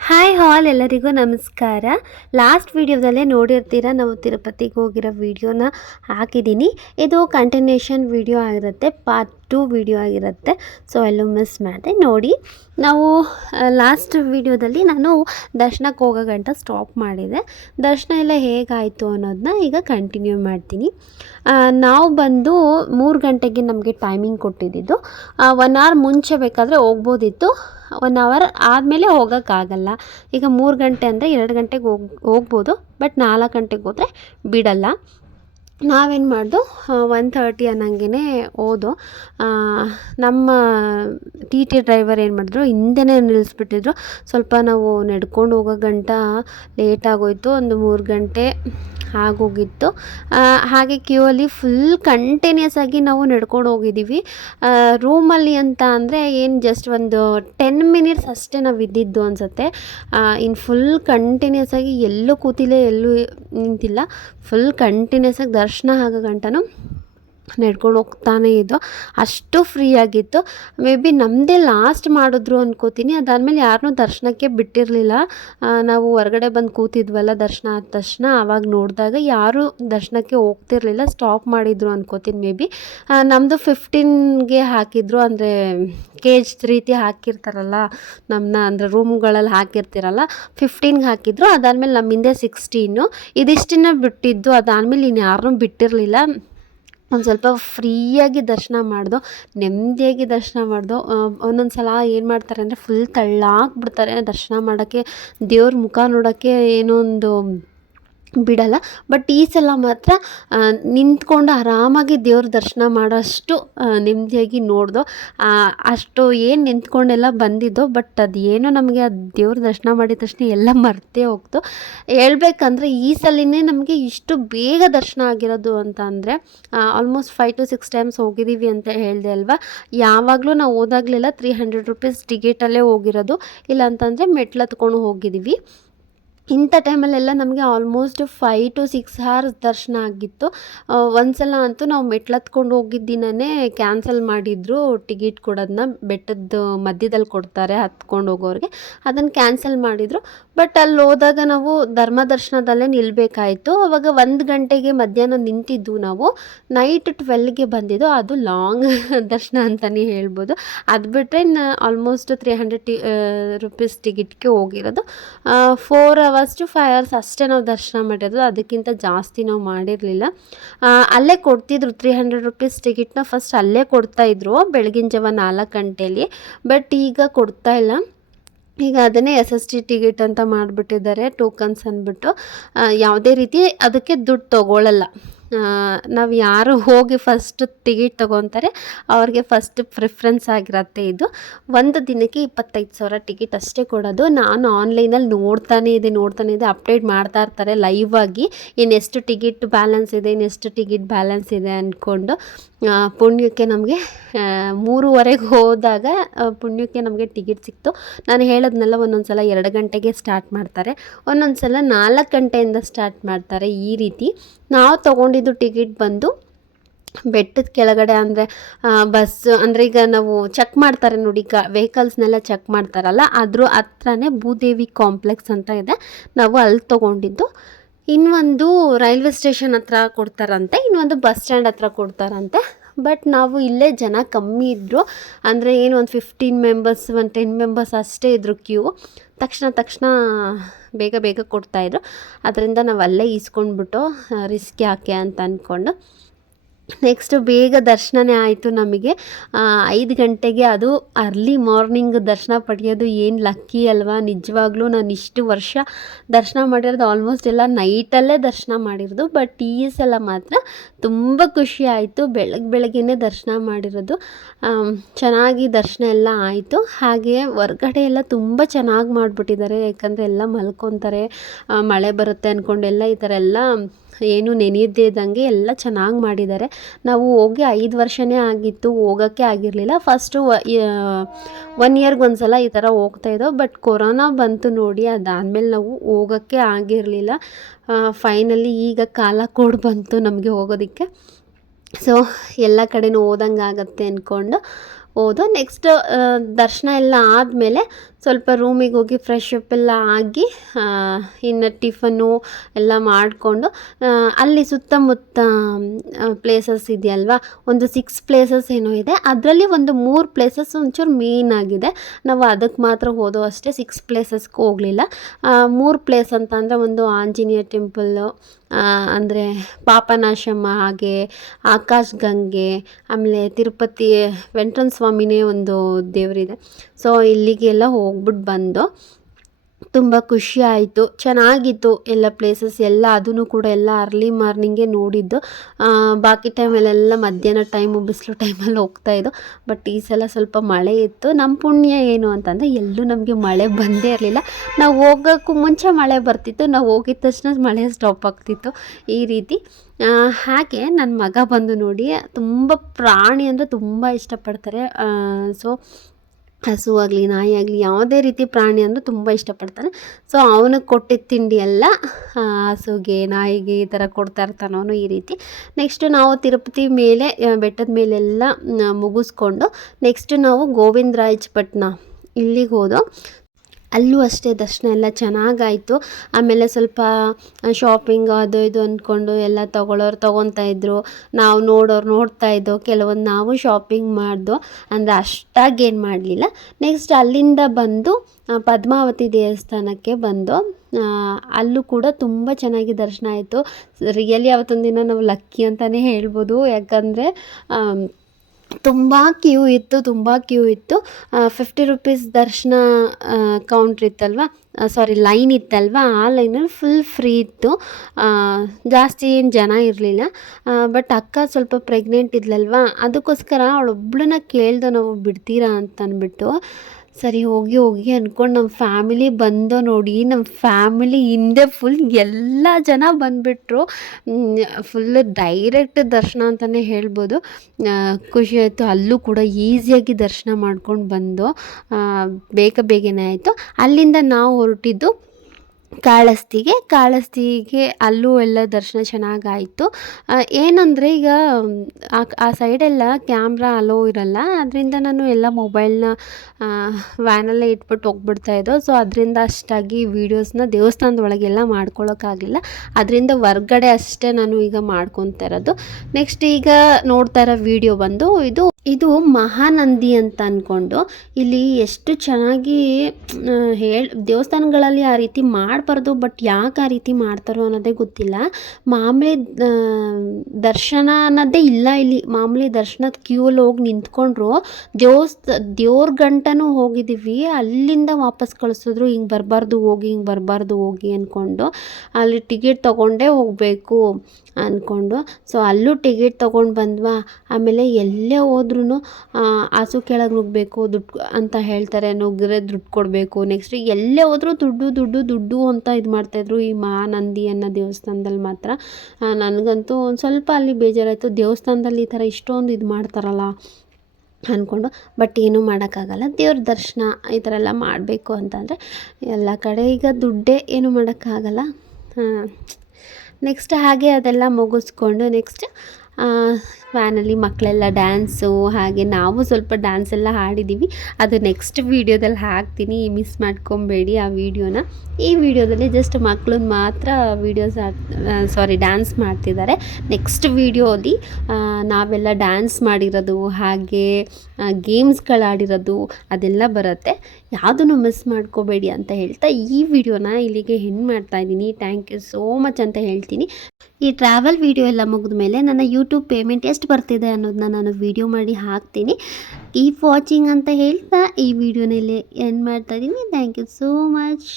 Hi ಹಾಲ್ ಎಲ್ಲರಿಗೂ ನಮಸ್ಕಾರ. Last ವಿಡಿಯೋದಲ್ಲೇ ನೋಡಿರ್ತೀರ, ನಾವು ತಿರುಪತಿಗೆ ಹೋಗಿರೋ ವಿಡಿಯೋನ ಹಾಕಿದ್ದೀನಿ ಇದು ಕಂಟಿನ್ಯೂಷನ್ ವಿಡಿಯೋ ಆಗಿರುತ್ತೆ ಪಾರ್ಟ್ ಟು ವಿಡಿಯೋ ಆಗಿರುತ್ತೆ. ಸೊ ಎಲ್ಲೂ ಮಿಸ್ ಮಾಡಿದೆ. ನೋಡಿ, ನಾವು ಲಾಸ್ಟ್ ವಿಡಿಯೋದಲ್ಲಿ ನಾನು ದರ್ಶನಕ್ಕೆ ಹೋಗೋ ಗಂಟ ಸ್ಟಾಪ್ ಮಾಡಿದೆ. ದರ್ಶನ ಎಲ್ಲ ಹೇಗಾಯಿತು ಅನ್ನೋದನ್ನ ಈಗ ಕಂಟಿನ್ಯೂ ಮಾಡ್ತೀನಿ. ನಾವು ಬಂದು ಮೂರು ಗಂಟೆಗೆ ನಮಗೆ ಟೈಮಿಂಗ್ ಕೊಟ್ಟಿದ್ದಿದ್ದು ಒನ್ ಅವರ್ ಮುಂಚೆ ಬೇಕಾದರೆ ಹೋಗ್ಬೋದಿತ್ತು. ಒನ್ ಅವರ್ ಆದಮೇಲೆ ಹೋಗೋಕ್ಕಾಗಲ್ಲ. ಈಗ ಮೂರು ಗಂಟೆ ಅಂದರೆ ಎರಡು ಗಂಟೆಗೆ ಹೋಗಿ, ಹೋಗ್ಬೋದು ಬಟ್ ನಾಲ್ಕು ಗಂಟೆಗೆ ಹೋದರೆ ಬಿಡಲ್ಲ. ನಾವೇನು ಮಾಡ್ದು ಒನ್ ಥರ್ಟಿ ಅನ್ನಂಗೆ ಹೋದು. ನಮ್ಮ ಟಿ ಟಿ ಡ್ರೈವರ್ ಏನು ಮಾಡಿದ್ರು, ಹಿಂದೆನೇ ನಿಲ್ಲಿಸ್ಬಿಟ್ಟಿದ್ರು ಸ್ವಲ್ಪ ನಾವು ನಡ್ಕೊಂಡು ಹೋಗೋ ಗಂಟ ಲೇಟ್ ಒಂದು ಮೂರು ಗಂಟೆ ಆಗೋಗಿತ್ತು ಹಾಗೆ ಕ್ಯೂ ಅಲ್ಲಿ ಫುಲ್ ಕಂಟಿನ್ಯೂಸ್ ಆಗಿ ನಾವು ನಡ್ಕೊಂಡು ಹೋಗಿದ್ದೀವಿ. ರೂಮಲ್ಲಿ ಅಂತ ಅಂದರೆ ಏನು ಜಸ್ಟ್ ಒಂದು ಟೆನ್ ಮಿನಿಟ್ಸ್ ಅಷ್ಟೇ ನಾವು ಇದ್ದಿದ್ದು ಅನಿಸುತ್ತೆ. ಇನ್ನು ಫುಲ್ ಕಂಟಿನ್ಯೂಸ್ ಆಗಿ ಎಲ್ಲೂ ಕೂತಿಲ್ಲ, ಎಲ್ಲೂ ನಿಂತಿಲ್ಲ. ಫುಲ್ ಕಂಟಿನ್ಯೂಸ್ ಆಗಿ ದರ್ಶನ ಆಗೋ ಗಂಟನೂ ನಡ್ಕೊಂಡು ಹೋಗ್ತಾನೆ ಇದ್ದೋ ಅಷ್ಟು ಫ್ರೀ ಆಗಿತ್ತು. ಮೇ ಬಿ ನಮ್ಮದೇ ಲಾಸ್ಟ್ ಮಾಡಿದ್ರು ಅನ್ಕೋತೀನಿ. ಅದಾದಮೇಲೆ ಯಾರನ್ನೂ ದರ್ಶನಕ್ಕೆ ಬಿಟ್ಟಿರಲಿಲ್ಲ. ನಾವು ಹೊರಗಡೆ ಬಂದು ಕೂತಿದ್ವಲ್ಲ ದರ್ಶನ ಆದ ತಕ್ಷಣ ಆವಾಗ ನೋಡಿದಾಗ ಯಾರೂ ದರ್ಶನಕ್ಕೆ ಹೋಗ್ತಿರ್ಲಿಲ್ಲ. ಸ್ಟಾಪ್ ಮಾಡಿದ್ರು ಅನ್ಕೋತೀನಿ ಮೇ ಬಿ ನಮ್ಮದು ಫಿಫ್ಟೀನ್ಗೆ ಹಾಕಿದ್ರು. ಅಂದರೆ ಕೇಜ್ ರೀತಿ ಹಾಕಿರ್ತಾರಲ್ಲ ನಮ್ಮನ್ನ ಅಂದರೆ ರೂಮ್ಗಳಲ್ಲಿ ಹಾಕಿರ್ತೀರಲ್ಲ ಫಿಫ್ಟೀನ್ಗೆ ಹಾಕಿದ್ರು. ಅದಾದಮೇಲೆ ನಮ್ಮ ಹಿಂದೆ ಸಿಕ್ಸ್ಟೀನು ಇದಿಷ್ಟನ್ನ ಬಿಟ್ಟಿದ್ದು. ಅದಾದಮೇಲೆ ಇನ್ನು ಯಾರನ್ನೂ ಬಿಟ್ಟಿರಲಿಲ್ಲ. ಒಂದು ಸ್ವಲ್ಪ ಫ್ರೀಯಾಗಿ ದರ್ಶನ ಮಾಡ್ದೋ ನೆಮ್ಮದಿಯಾಗಿ ದರ್ಶನ ಮಾಡ್ದೋ ಒಂದೊಂದು ಸಲ ಏನು ಮಾಡ್ತಾರೆ ಅಂದರೆ ಫುಲ್ ತಳ್ಳಾಕ್ಬಿಡ್ತಾರೆ ದರ್ಶನ ಮಾಡೋಕ್ಕೆ. ದೇವ್ರ ಮುಖ ನೋಡೋಕ್ಕೆ ಏನೋ ಒಂದು ಬಿಡಲ್ಲ. ಬಟ್ ಈ ಸಲ ಮಾತ್ರ ನಿಂತ್ಕೊಂಡು ಆರಾಮಾಗಿ ದೇವ್ರ ದರ್ಶನ ಮಾಡೋಷ್ಟು ನೆಮ್ಮದಿಯಾಗಿ ನೋಡ್ದೋ. ಅಷ್ಟು ಏನು ನಿಂತ್ಕೊಂಡೆಲ್ಲ ಬಂದಿದ್ದೋ ಬಟ್ ಅದು ನಮಗೆ ಆ ದೇವ್ರ ದರ್ಶನ ಮಾಡಿದ ತಕ್ಷಣ ಎಲ್ಲ ಮರ್ತೇ ಹೋಗ್ತು. ಹೇಳ್ಬೇಕಂದ್ರೆ ಈ ಸಲಿನೇ ನಮಗೆ ಇಷ್ಟು ಬೇಗ ದರ್ಶನ ಆಗಿರೋದು ಅಂತ ಅಂದರೆ almost five to six times ಹೋಗಿದ್ದೀವಿ ಅಂತ ಹೇಳಿದೆ ಅಲ್ವಾ? ಯಾವಾಗಲೂ ನಾವು ಹೋದಾಗಲೆಲ್ಲ ತ್ರೀ ಹಂಡ್ರೆಡ್ ರುಪೀಸ್ ಟಿಕೆಟಲ್ಲೇ ಹೋಗಿರೋದು. ಇಲ್ಲ ಅಂತಂದರೆ ಮೆಟ್ಲು ಹತ್ಕೊಂಡು ಹೋಗಿದ್ದೀವಿ. ಇಂಥ ಟೈಮಲ್ಲೆಲ್ಲ ನಮಗೆ almost five to six hours ದರ್ಶನ ಆಗಿತ್ತು. ಒಂದು ಒಂದ್ಸಲ ಅಂತೂ ನಾವು ಮೆಟ್ಲು ಹತ್ಕೊಂಡು ಹೋಗಿದ್ದ ದಿನನೇ ಕ್ಯಾನ್ಸಲ್ ಮಾಡಿದ್ರು ಟಿಕೆಟ್ ಕೊಡೋದನ್ನ ಬೆಟ್ಟದ ಮಧ್ಯದಲ್ಲಿ ಕೊಡ್ತಾರೆ, ಹತ್ಕೊಂಡು ಹೋಗೋರಿಗೆ. ಅದನ್ನು ಕ್ಯಾನ್ಸಲ್ ಮಾಡಿದರು. ಬಟ್ ಅಲ್ಲಿ ಹೋದಾಗ ನಾವು ಧರ್ಮ ದರ್ಶನದಲ್ಲೇ ನಿಲ್ಲಬೇಕಾಯಿತು ಅವಾಗ ಒಂದು ಗಂಟೆಗೆ ಮಧ್ಯಾಹ್ನ ನಿಂತಿದ್ದು ನಾವು. ನೈಟ್ ಟ್ವೆಲ್ಗೆ ಬಂದಿದ್ದು. ಅದು ಲಾಂಗ್ ದರ್ಶನ ಅಂತಲೇ ಹೇಳ್ಬೋದು. ಅದು ಬಿಟ್ಟರೆ ಆಲ್ಮೋಸ್ಟ್ ತ್ರೀ ಹಂಡ್ರೆಡ್ ಟಿ ರುಪೀಸ್ ಟಿಕೆಟ್ಗೆ ಹೋಗಿರೋದು. Four hours to five hours ಅಷ್ಟೇ ನಾವು ದರ್ಶನ ಮಾಡಿರೋದು ಅದಕ್ಕಿಂತ ಜಾಸ್ತಿ ನಾವು ಮಾಡಿರಲಿಲ್ಲ. ಅಲ್ಲೇ ಕೊಡ್ತಿದ್ರು ತ್ರೀ ಹಂಡ್ರೆಡ್ ರುಪೀಸ್ ಟಿಕೆಟ್ನ ಫಸ್ಟ್ ಅಲ್ಲೇ ಕೊಡ್ತಾಯಿದ್ರು ಬೆಳಗಿನ ಜಾವ ನಾಲ್ಕು ಗಂಟೆಯಲ್ಲಿ ಬಟ್ ಈಗ ಕೊಡ್ತಾ ಇಲ್ಲ. ಈಗ ಅದನ್ನೇ ಎಸ್ ಎಸ್ ಟಿ ಟಿಕೆಟ್ ಅಂತ ಮಾಡಿಬಿಟ್ಟಿದ್ದಾರೆ ಟೋಕನ್ಸ್ ಅಂದ್ಬಿಟ್ಟು. ಯಾವುದೇ ರೀತಿ ಅದಕ್ಕೆ ದುಡ್ಡು ತಗೊಳ್ಳಲ್ಲ ನಾವು ಯಾರು ಹೋಗಿ ಫಸ್ಟ್ ಟಿಕೆಟ್ ತೊಗೊತಾರೆ, ಅವ್ರಿಗೆ ಫಸ್ಟ್ ಪ್ರಿಫ್ರೆನ್ಸ್ ಆಗಿರತ್ತೆ ಇದು. ಒಂದು ದಿನಕ್ಕೆ ಇಪ್ಪತ್ತೈದು ಸಾವಿರ ಟಿಕೆಟ್ ಅಷ್ಟೇ ಕೊಡೋದು. ನಾನು ಆನ್ಲೈನಲ್ಲಿ ನೋಡ್ತಾನೇ ಇದೆ ನೋಡ್ತಾನೇ ಇದೆ ಅಪ್ಡೇಟ್ ಮಾಡ್ತಾ ಇರ್ತಾರೆ ಲೈವ್ ಆಗಿ. ಇನ್ನೆಷ್ಟು ಟಿಕೆಟ್ ಬ್ಯಾಲೆನ್ಸ್ ಇದೆ ಇನ್ನೆಷ್ಟು ಟಿಕೆಟ್ ಬ್ಯಾಲೆನ್ಸ್ ಇದೆ ಅಂದ್ಕೊಂಡು ಪುಣ್ಯಕ್ಕೆ ನಮಗೆ ಮೂರುವರೆಗೆ ಹೋದಾಗ ಪುಣ್ಯಕ್ಕೆ ನಮಗೆ ಟಿಕೆಟ್ ಸಿಕ್ತು. ನಾನು ಹೇಳೋದ್ನೆಲ್ಲ ಒಂದೊಂದು ಸಲ ಎರಡು ಗಂಟೆಗೆ ಸ್ಟಾರ್ಟ್ ಮಾಡ್ತಾರೆ. ಒಂದೊಂದು ಸಲ ನಾಲ್ಕು ಗಂಟೆಯಿಂದ ಸ್ಟಾರ್ಟ್ ಮಾಡ್ತಾರೆ ಈ ರೀತಿ. ನಾವು ತೊಗೊಂಡಿದ್ದು ಟಿಕೆಟ್ ಬಂದು ಬೆಟ್ಟದ ಕೆಳಗಡೆ ಅಂದರೆ ಬಸ್ ಅಂದರೆ ಈಗ ನಾವು ಚೆಕ್ ಮಾಡ್ತಾರೆ ನೋಡಿ, ಈಗ ವೆಹಿಕಲ್ಸ್ನೆಲ್ಲ ಚೆಕ್ ಮಾಡ್ತಾರಲ್ಲ ಅದ್ರ ಹತ್ರನೇ ಭೂದೇವಿ ಕಾಂಪ್ಲೆಕ್ಸ್ ಅಂತ ಇದೆ. ನಾವು ಅಲ್ಲಿ ತೊಗೊಂಡಿದ್ದು. ಇನ್ನೊಂದು ರೈಲ್ವೆ ಸ್ಟೇಷನ್ ಹತ್ರ ಕೊಡ್ತಾರಂತೆ, ಇನ್ನೊಂದು ಬಸ್ ಸ್ಟ್ಯಾಂಡ್ ಹತ್ರ ಕೊಡ್ತಾರಂತೆ. ಬಟ್ ನಾವು ಇಲ್ಲೇ ಜನ ಕಮ್ಮಿ ಇದ್ದರು ಅಂದರೆ ಏನು ಒಂದು ಫಿಫ್ಟೀನ್ ಮೆಂಬರ್ಸ್ ಒಂದು ಟೆನ್ ಮೆಂಬರ್ಸ್ ಅಷ್ಟೇ ಇದ್ದರು ಕ್ಯೂ ತಕ್ಷಣ ತಕ್ಷಣ ಬೇಗ ಬೇಗ ಕೊಡ್ತಾಯಿದ್ರು ಅದರಿಂದ ನಾವು ಅಲ್ಲೇ ಈಸ್ಕೊಂಡ್ಬಿಟ್ಟು ರಿಸ್ಕ್ ಯಾಕೆ ಅಂತ ಅಂದ್ಕೊಂಡು ನೆಕ್ಸ್ಟ್ ಬೇಗ ದರ್ಶನನೇ ಆಯಿತು ನಮಗೆ. ಐದು ಗಂಟೆಗೆ ಅದು ಅರ್ಲಿ ಮಾರ್ನಿಂಗ್ ದರ್ಶನ ಪಡೆಯೋದು ಏನು ಲಕ್ಕಿ ಅಲ್ವಾ? ನಿಜವಾಗ್ಲೂ ನಾನು ಇಷ್ಟು ವರ್ಷ ದರ್ಶನ ಮಾಡಿರೋದು ಆಲ್ಮೋಸ್ಟ್ ಎಲ್ಲ ನೈಟಲ್ಲೇ ದರ್ಶನ ಮಾಡಿರೋದು. ಬಟ್ ಈ ಸಲ ಮಾತ್ರ ತುಂಬ ಖುಷಿ ಆಯಿತು. ಬೆಳಗ್ಗೆ ಬೆಳಗ್ಗೆನೇ ದರ್ಶನ ಮಾಡಿರೋದು. ಚೆನ್ನಾಗಿ ದರ್ಶನ ಎಲ್ಲ ಆಯಿತು. ಹಾಗೆ ಹೊರ್ಗಡೆ ಎಲ್ಲ ತುಂಬ ಚೆನ್ನಾಗಿ ಮಾಡಿಬಿಟ್ಟಿದ್ದಾರೆ. ಯಾಕಂದರೆ ಎಲ್ಲ ಮಲ್ಕೊತಾರೆ. ಮಳೆ ಬರುತ್ತೆ ಅಂದ್ಕೊಂಡು ಎಲ್ಲ ಈ ಥರ ಎಲ್ಲ ಏನು ನೆನೆಯದೇ ಇದ್ದಂಗೆ ಎಲ್ಲ ಚೆನ್ನಾಗಿ ಮಾಡಿದ್ದಾರೆ. ನಾವು ಹೋಗಿ ಐದು ವರ್ಷನೇ ಆಗಿತ್ತು, ಹೋಗೋಕ್ಕೆ ಆಗಿರಲಿಲ್ಲ. ಫಸ್ಟು ಒನ್ ಇಯರ್ಗೆ ಸಲ ಈ ಥರ ಹೋಗ್ತಾಯಿದ್ದೋ ಬಟ್ ಕೊರೋನಾ ಬಂತು ನೋಡಿ, ಅದಾದಮೇಲೆ ನಾವು ಹೋಗೋಕ್ಕೆ ಆಗಿರಲಿಲ್ಲ. ಫೈನಲಿ ಈಗ ಕಾಲ ಕೋಡ್ ಬಂತು ನಮಗೆ ಹೋಗೋದಕ್ಕೆ. ಸೊ ಎಲ್ಲ ಕಡೆನೂ ಹೋದಂಗೆ ಆಗತ್ತೆ ಅಂದ್ಕೊಂಡು ಹೋದು ನೆಕ್ಸ್ಟ್ ದರ್ಶನ ಎಲ್ಲ ಆದಮೇಲೆ ಸ್ವಲ್ಪ ರೂಮಿಗೆ ಹೋಗಿ ಫ್ರೆಶ್ ಅಪ್ ಎಲ್ಲ ಆಗಿ ಇನ್ನು ಟಿಫನ್ನು ಎಲ್ಲ ಮಾಡಿಕೊಂಡು ಅಲ್ಲಿ ಸುತ್ತಮುತ್ತ ಪ್ಲೇಸಸ್ ಇದೆಯಲ್ವಾ? ಒಂದು ಸಿಕ್ಸ್ ಪ್ಲೇಸಸ್ ಏನೋ ಇದೆ. ಅದರಲ್ಲಿ ಒಂದು ಮೂರು ಪ್ಲೇಸಸ್ ಒಂಚೂರು ಮೇನ್ ಆಗಿದೆ. ನಾವು ಅದಕ್ಕೆ ಮಾತ್ರ ಹೋದೋ ಅಷ್ಟೇ ಸಿಕ್ಸ್ ಪ್ಲೇಸಸ್ಗೆ ಹೋಗಲಿಲ್ಲ. ಮೂರು ಪ್ಲೇಸ್ ಅಂತ ಅಂದರೆ ಒಂದು ಆಂಜನೇಯ ಟೆಂಪಲ್ಲು ಅಂದರೆ ಪಾಪನಾಶಮ್ಮ ಹಾಗೆ, ಆಕಾಶ್ ಗಂಗೆ, ಆಮೇಲೆ ತಿರುಪತಿ ವೆಂಕಟನ ಸ್ವಾಮಿನೇ ಒಂದು ದೇವರಿದೆ. ಸೊ ಇಲ್ಲಿಗೆಲ್ಲ ಹೋಗ್ಬಿಟ್ಟು ಬಂದು ತುಂಬ ಖುಷಿ ಆಯಿತು, ಚೆನ್ನಾಗಿತ್ತು ಎಲ್ಲ ಪ್ಲೇಸಸ್ ಎಲ್ಲ ಅದನ್ನು ಕೂಡ ಎಲ್ಲ ಅರ್ಲಿ ಮಾರ್ನಿಂಗೇ ನೋಡಿದ್ದು. ಬಾಕಿ ಟೈಮಲ್ಲೆಲ್ಲ ಮಧ್ಯಾಹ್ನ ಟೈಮು ಬಿಸಿಲು ಟೈಮಲ್ಲಿ ಹೋಗ್ತಾ ಇದ್ದು. ಬಟ್ ಈ ಸಲ ಸ್ವಲ್ಪ ಮಳೆ ಇತ್ತು. ನಮ್ಮ ಪುಣ್ಯ ಏನು ಅಂತಂದರೆ ಎಲ್ಲೂ ನಮಗೆ ಮಳೆ ಬಂದೇ ಇರಲಿಲ್ಲ. ನಾವು ಹೋಗೋಕ್ಕೂ ಮುಂಚೆ ಮಳೆ ಬರ್ತಿತ್ತು. ನಾವು ಹೋಗಿದ ತಕ್ಷಣ ಮಳೆ ಸ್ಟಾಪ್ ಆಗ್ತಿತ್ತು ಈ ರೀತಿ. ಹಾಗೆ ನನ್ನ ಮಗ ಬಂದು ನೋಡಿ, ತುಂಬ ಪ್ರಾಣಿ ಅಂದರೆ ತುಂಬ ಇಷ್ಟಪಡ್ತಾರೆ. ಸೊ ಹಸು ಆಗಲಿ ನಾಯಿ ಆಗಲಿ ಯಾವುದೇ ರೀತಿ ಪ್ರಾಣಿ ಅಂದರೆ ತುಂಬ ಇಷ್ಟಪಡ್ತಾನೆ. ಸೊ ಅವನಿಗೆ ಕೊಟ್ಟಿದ್ದ ತಿಂಡಿ ಎಲ್ಲ ಹಸುಗೆ, ನಾಯಿಗೆ ಈ ಥರ ಕೊಡ್ತಾ ಇರ್ತಾನೆ ಅವನು ಈ ರೀತಿ. ನೆಕ್ಸ್ಟು ನಾವು ತಿರುಪತಿ ಮೇಲೆ ಬೆಟ್ಟದ ಮೇಲೆಲ್ಲ ಮುಗಿಸ್ಕೊಂಡು ನೆಕ್ಸ್ಟ್ ನಾವು ಗೋವಿಂದರಾಜಪಟ್ನ ಇಲ್ಲಿಗೆ ಹೋದೋ. ಅಲ್ಲೂ ಅಷ್ಟೇ ದರ್ಶನ ಎಲ್ಲ ಚೆನ್ನಾಗಾಯಿತು. ಆಮೇಲೆ ಸ್ವಲ್ಪ ಶಾಪಿಂಗ್ ಅದು ಇದು ಅಂದ್ಕೊಂಡು ಎಲ್ಲ ತೊಗೊಳೋರು ತೊಗೊತಾ ಇದ್ರು. ನಾವು ನೋಡೋರು ನೋಡ್ತಾ ಇದ್ದೋ, ಕೆಲವೊಂದು ನಾವು ಶಾಪಿಂಗ್ ಮಾಡಿದೋ, ಅಂದರೆ ಅಷ್ಟಾಗಿ ಏನು ಮಾಡಲಿಲ್ಲ. ನೆಕ್ಸ್ಟ್ ಅಲ್ಲಿಂದ ಬಂದು ಪದ್ಮಾವತಿ ದೇವಸ್ಥಾನಕ್ಕೆ ಬಂದು ಅಲ್ಲೂ ಕೂಡ ತುಂಬ ಚೆನ್ನಾಗಿ ದರ್ಶನ ಆಯಿತು. ರಿಯಲಿ ಅವತ್ತೊಂದು ದಿನ ನಾವು ಲಕ್ಕಿ ಅಂತಲೇ ಹೇಳ್ಬೋದು. ಯಾಕಂದರೆ ತುಂಬ ಕ್ಯೂ ಇತ್ತು, ತುಂಬ ಕ್ಯೂ ಇತ್ತು. ಫಿಫ್ಟಿ ರುಪೀಸ್ ದರ್ಶನ ಕೌಂಟ್ರ್ ಇತ್ತಲ್ವ? ಸಾರಿ ಲೈನ್ ಇತ್ತಲ್ವ? ಆ ಲೈನಲ್ಲಿ ಫುಲ್ ಫ್ರೀ ಇತ್ತು. ಜಾಸ್ತಿ ಏನು ಜನ ಇರಲಿಲ್ಲ. ಬಟ್ ಅಕ್ಕ ಸ್ವಲ್ಪ ಪ್ರೆಗ್ನೆಂಟ್ ಇದ್ಲಲ್ವ? ಅದಕ್ಕೋಸ್ಕರ ಅವಳೊಬ್ಳನ್ನ ಕೇಳ್ದೆ ನಾವು ಬಿಡ್ತೀರಾ ಅಂತ ಅಂದ್ಬಿಟ್ಟು ಸರಿ, ಹೋಗಿ ಹೋಗಿ ಅಂದ್ಕೊಂಡು ನಮ್ಮ ಫ್ಯಾಮಿಲಿ ಬಂದೋ ನೋಡಿ ನಮ್ಮ ಫ್ಯಾಮಿಲಿ ಹಿಂದೆ ಫುಲ್ ಎಲ್ಲ ಜನ ಬಂದುಬಿಟ್ರು. ಫುಲ್ ಡೈರೆಕ್ಟ್ ದರ್ಶನ ಅಂತಲೇ ಹೇಳ್ಬೋದು. ಖುಷಿ ಆಯಿತು. ಅಲ್ಲೂ ಕೂಡ ಈಸಿಯಾಗಿ ದರ್ಶನ ಮಾಡ್ಕೊಂಡು ಬಂದು ಬೇಗ ಬೇಗನೆ ಆಯಿತು. ಅಲ್ಲಿಂದ ನಾವು ಹೊರಟಿದ್ದು ಕಾಳಸ್ತಿಗೆ ಕಾಳಸ್ತಿಗೆ ಅಲ್ಲೂ ಎಲ್ಲ ದರ್ಶನ ಚೆನ್ನಾಗಾಯಿತು. ಏನಂದರೆ ಈಗ, ಆ ಆ ಸೈಡೆಲ್ಲ ಕ್ಯಾಮ್ರಾ ಅಲೋ ಇರಲ್ಲ ಅದರಿಂದ ನಾನು ಎಲ್ಲ ಮೊಬೈಲ್ನ ವ್ಯಾನಲ್ಲೇ ಇಟ್ಬಿಟ್ಟು ಹೋಗ್ಬಿಡ್ತಾ ಇದ್ದೋ. ಸೊ ಅದರಿಂದ ಅಷ್ಟಾಗಿ ವೀಡಿಯೋಸ್ನ ದೇವಸ್ಥಾನದ ಒಳಗೆಲ್ಲ ಮಾಡ್ಕೊಳ್ಳೋಕ್ಕಾಗಲಿಲ್ಲ ಅದರಿಂದ ಹೊರ್ಗಡೆ ಅಷ್ಟೇ ನಾನು ಈಗ ಮಾಡ್ಕೊತಾ ಇರೋದು. ನೆಕ್ಸ್ಟ್ ಈಗ ನೋಡ್ತಾ ಇರೋ ವಿಡಿಯೋ ಬಂದು, ಇದು ಇದು ಮಹಾನಂದಿ ಅಂತ ಅಂದ್ಕೊಂಡು ಇಲ್ಲಿ ಎಷ್ಟು ಚೆನ್ನಾಗಿ ಹೇಳಿ, ದೇವಸ್ಥಾನಗಳಲ್ಲಿ ಆ ರೀತಿ ಮಾಡಬಾರ್ದು, ಬಟ್ ಯಾಕೆ ಆ ರೀತಿ ಮಾಡ್ತಾರೋ ಅನ್ನೋದೇ ಗೊತ್ತಿಲ್ಲ. ಮಾಮೂಲಿ ದರ್ಶನ ಅನ್ನೋದೇ ಇಲ್ಲ ಇಲ್ಲಿ. ಮಾಮೂಲಿ ದರ್ಶನದ ಕ್ಯೂಲ್ಲಿ ಹೋಗಿ ನಿಂತ್ಕೊಂಡ್ರು, ದೇವಸ್ಥ, ದೇವ್ರ ಗಂಟನೂ ಹೋಗಿದ್ದೀವಿ ಅಲ್ಲಿಂದ ವಾಪಸ್ ಕಳಿಸಿದ್ರು, ಹಿಂಗೆ ಬರಬಾರ್ದು, ಹೋಗಿ ಹಿಂಗೆ ಬರಬಾರ್ದು, ಹೋಗಿ ಅಂದ್ಕೊಂಡು ಅಲ್ಲಿ ಟಿಕೆಟ್ ತೊಗೊಂಡೇ ಹೋಗಬೇಕು. ಅಂದ್ಕೊಂಡು. ಸೊ ಅಲ್ಲೂ ಟಿಕೆಟ್ ತೊಗೊಂಡು ಬಂದ್ವಾ. ಆಮೇಲೆ ಎಲ್ಲೇ ಹೋದ್ರೂ ಹಸು ಕೆಳಗೆ ನುಗ್ಗಬೇಕು ದುಡ್ಡು ಅಂತ ಹೇಳ್ತಾರೆ. ನುಗ್ಗಿದ್ರೆ ದುಡ್ಡು ಕೊಡಬೇಕು. ನೆಕ್ಸ್ಟ್ ಎಲ್ಲೇ ಹೋದರೂ ದುಡ್ಡು ದುಡ್ಡು ದುಡ್ಡು ಅಂತ ಇದು ಮಾಡ್ತಾಯಿದ್ರು ಈ ಮಹಾನಂದಿ ಅನ್ನೋ ದೇವಸ್ಥಾನದಲ್ಲಿ ಮಾತ್ರ. ನನಗಂತೂ ಒಂದು ಸ್ವಲ್ಪ ಅಲ್ಲಿ ಬೇಜಾರಾಯಿತು. ದೇವಸ್ಥಾನದಲ್ಲಿ ಈ ಥರ ಇಷ್ಟೊಂದು ಇದು ಮಾಡ್ತಾರಲ್ಲ ಅಂದ್ಕೊಂಡು ಬಟ್ ಏನೂ ಮಾಡೋಕ್ಕಾಗಲ್ಲ. ದೇವ್ರ ದರ್ಶನ ಈ ಥರ ಎಲ್ಲ ಮಾಡಬೇಕು ಅಂತಂದರೆ ಎಲ್ಲ ಕಡೆ ಈಗ ದುಡ್ಡೇ ಏನು ಮಾಡೋಕ್ಕಾಗಲ್ಲ. ನೆಕ್ಸ್ಟ್ ಹಾಗೆ ಅದೆಲ್ಲ ಮುಗಿಸ್ಕೊಂಡು ನೆಕ್ಸ್ಟ್ ವ್ಯಾನಲ್ಲಿ ಮಕ್ಕಳೆಲ್ಲ ಡ್ಯಾನ್ಸು, ಹಾಗೆ ನಾವು ಸ್ವಲ್ಪ ಡ್ಯಾನ್ಸ್ ಎಲ್ಲ ಹಾಡಿದ್ದೀವಿ ಅದು ನೆಕ್ಸ್ಟ್ ವೀಡಿಯೋದಲ್ಲಿ ಹಾಕ್ತೀನಿ. ಮಿಸ್ ಮಾಡ್ಕೊಬೇಡಿ ಆ ವಿಡಿಯೋನ ಈ ವಿಡಿಯೋದಲ್ಲಿ ಜಸ್ಟ್ ಮಕ್ಕಳನ್ನ ಮಾತ್ರ ವೀಡಿಯೋಸ್ ಸಾರಿ ಡ್ಯಾನ್ಸ್ ಮಾಡ್ತಿದ್ದಾರೆ. ನೆಕ್ಸ್ಟ್ ವೀಡಿಯೋಲಿ ನಾವೆಲ್ಲ ಡ್ಯಾನ್ಸ್ ಮಾಡಿರೋದು, ಹಾಗೆ ಗೇಮ್ಸ್ಗಳು ಆಡಿರೋದು ಅದೆಲ್ಲ ಬರುತ್ತೆ. ಯಾವುದನ್ನು ಮಿಸ್ ಮಾಡ್ಕೋಬೇಡಿ ಅಂತ ಹೇಳ್ತಾ ಈ ವಿಡಿಯೋನ ಇಲ್ಲಿಗೆ ಹೆಣ್ಣು ಮಾಡ್ತಾ ಇದ್ದೀನಿ. ಥ್ಯಾಂಕ್ ಯು ಸೋ ಮಚ್ ಅಂತ ಹೇಳ್ತೀನಿ. ಈ ಟ್ರಾವೆಲ್ ವಿಡಿಯೋ ಎಲ್ಲ ಮುಗಿದ ಮೇಲೆ ನನ್ನ ಯೂಟ್ಯೂಬ್ ಪೇಮೆಂಟ್ ಎಷ್ಟು ಬರ್ತಿದೆ ಅನ್ನೋದನ್ನ ನಾನು ವೀಡಿಯೋ ಮಾಡಿ ಹಾಕ್ತೀನಿ. ಕೀಪ್ ವಾಚಿಂಗ್ ಅಂತ ಹೇಳ್ತಾ ಈ ವಿಡಿಯೋನಲ್ಲಿ ಎಂಡ್ ಮಾಡ್ತಾ ಇದ್ದೀನಿ. Thank you so much